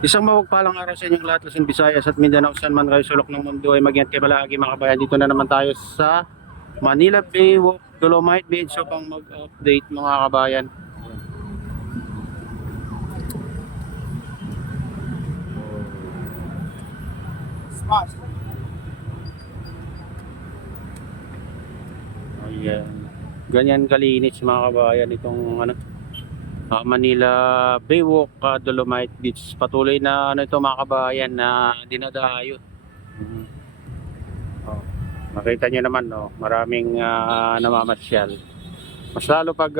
Isang mapagpalang araw sa inyong lahat, Luzon, Visayas at Mindanao, saan man kayo sulok ng mundo ay mag-ingat kayo palagi mga kabayan. Dito na naman tayo sa Manila Bay Walk, Dolomite Beach upang mag-update mga kabayan. Ayan. Ganyan kalinis mga kabayan itong Manila Bay Walk, Dolomite Beach. Patuloy na ito mga kabayan na dinadayo. Oh, makita nyo naman, no, maraming namamasyal. Mas lalo pag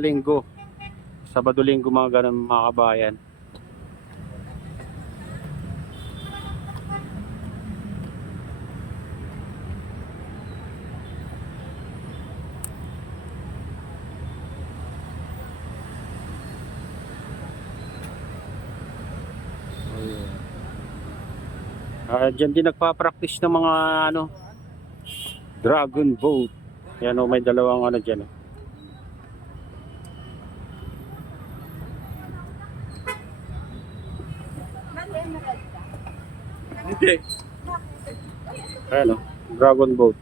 linggo, Sabado linggo mga ganun mga kabayan. Diyan din nagpa-practice ng mga dragon boat. Yan o, may dalawang dyan. Hindi. Ayan o, dragon boat.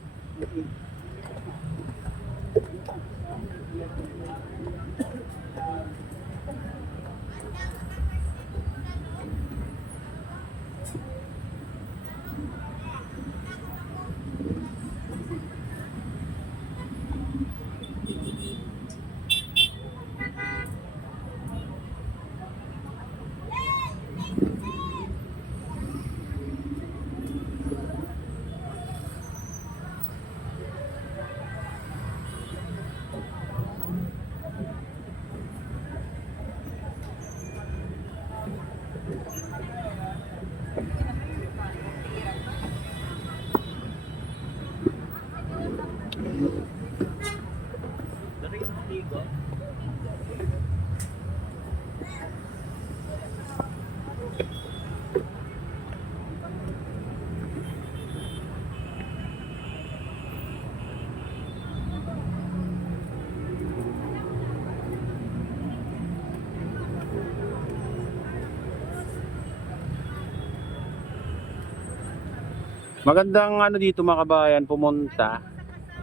Magandang dito mga kabayan pumunta,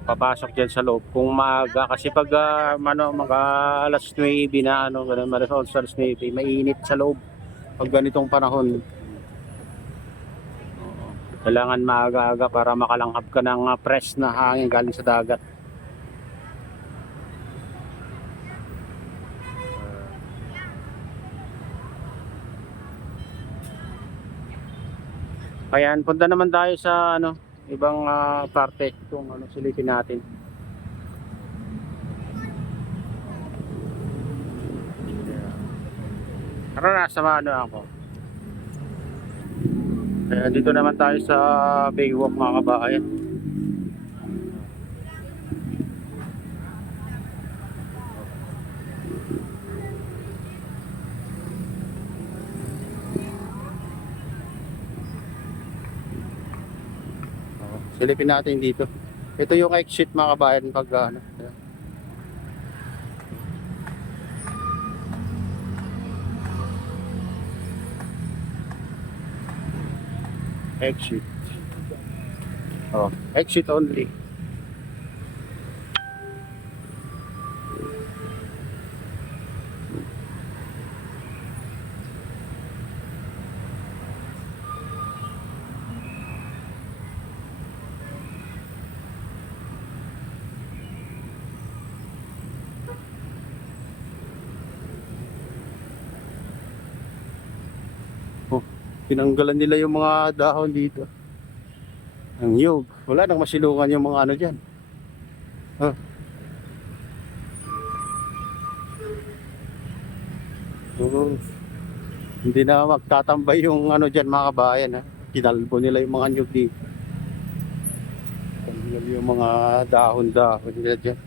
papasok diyan sa loob kung maaga kasi pag mga alas 9 na ganun, alas 9, mainit sa loob pag ganitong panahon. Kailangan maaga-aga para makalanghap ka ng fresh na hangin galing sa dagat. Ayan, punta naman tayo sa ibang parte kung silipin natin. Tara na, sama ako. Ayan, dito naman tayo sa Baywalk mga kabayan. Silipin natin dito. Ito yung exit mga kabayan pag exit. Oh, exit only. Oh, tinanggalan nila yung mga dahon dito. Ang yug. Wala nang masilungan yung mga dyan. Oh. Oh. Hindi na magtatambay yung dyan mga kabayan ha. Kinalbo nila yung mga nyug dito. Tanggal yung mga dahon-dahon nila dyan.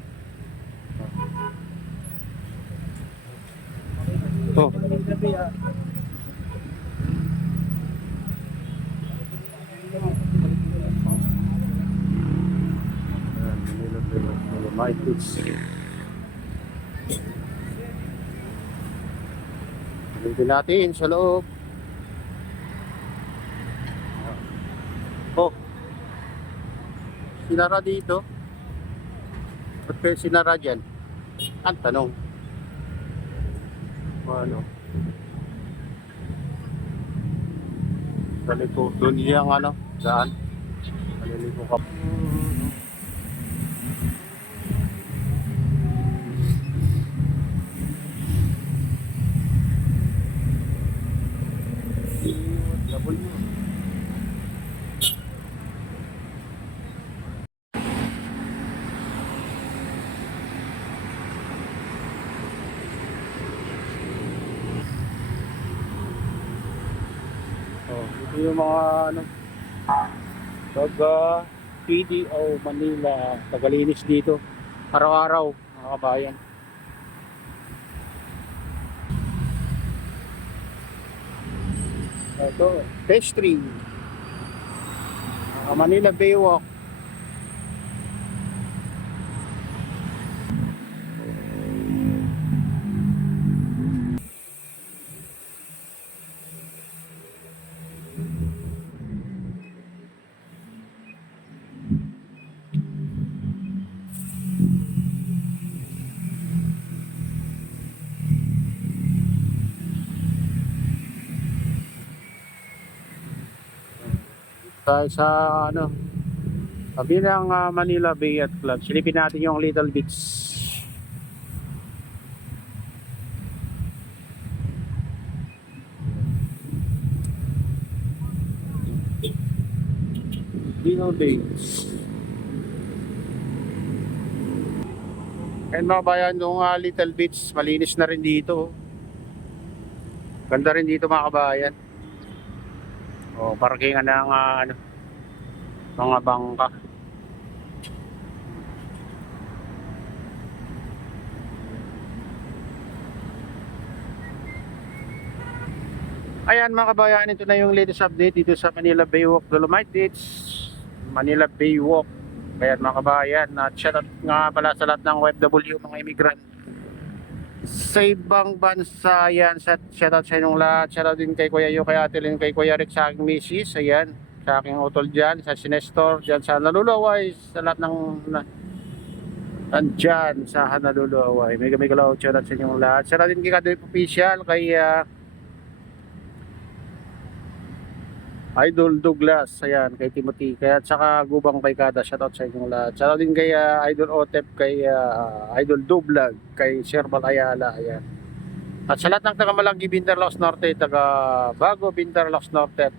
Oh. My goods. Dito natin sa loob. Sinara dito. Ba't kaya sinara dyan? Ang tanong. Ano? Taliko. Doon yung ano? Saan? Naliliko ka. Double mo. Oh, ito yung mga ano, taga PDO Manila, tagalinis dito araw-araw mga kabayan. Ito, pastry, Manila Baywalk. Tayo sa ano, sabi ng Manila Bay at Club. Silipin natin yung Little Beach. Little Beach. And mga bayan, yung Little Beach, malinis na rin dito. Ganda rin dito mga kabayan. O, parkingan ng ano, mga bangka. Ayan mga kabayan, ito na yung latest update dito sa Manila Baywalk, Dolomite Beach, Manila Baywalk. Ayan mga kabayan, at shoutout nga pala sa lahat ng OFW, mga immigrant sa ibang bansa. Ayan, shoutout sa inyong lahat. Shoutout din kay Kuya Yu, kay Ate Lynn, kay Kuya Rick, sa aking misis. Ayan, sa aking utol dyan, sa Sinestor, dyan sa Naluluaway, sa lahat ng nandyan sa Naluluaway. Mega love, shoutout sa inyong lahat. Shoutout din kay Kadoy Official, kay Idol Douglas, ayan, kay Timothy, kaya at saka Gubang Baykada, shoutout sa inyong lahat. Shoutout din kay Idol Otep, kay Idol Dublag, kay Sherbal Ayala, ayan. At sa lahat ng taga Malanggi, Bintarlaos Norte, taga Bago, Bintarlaos Norte, at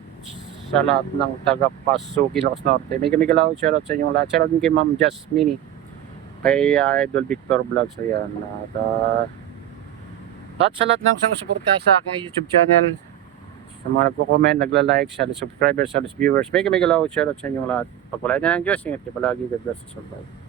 sa lahat ng taga Pasuki, Laos Norte. May galaw, shoutout sa inyong lahat. Shoutout din kay Ma'am Jasmine, kay Idol Victor Vlogs, ayan. At sa lahat ng suporta sa aking YouTube channel, sa mga nagko-comment, nagla-like, sa subscribers, sa viewers, may galaw, shoutout sa inyong lahat. Pagpalain na ng Diyos, ingat kayo palagi. God bless us all. Bye.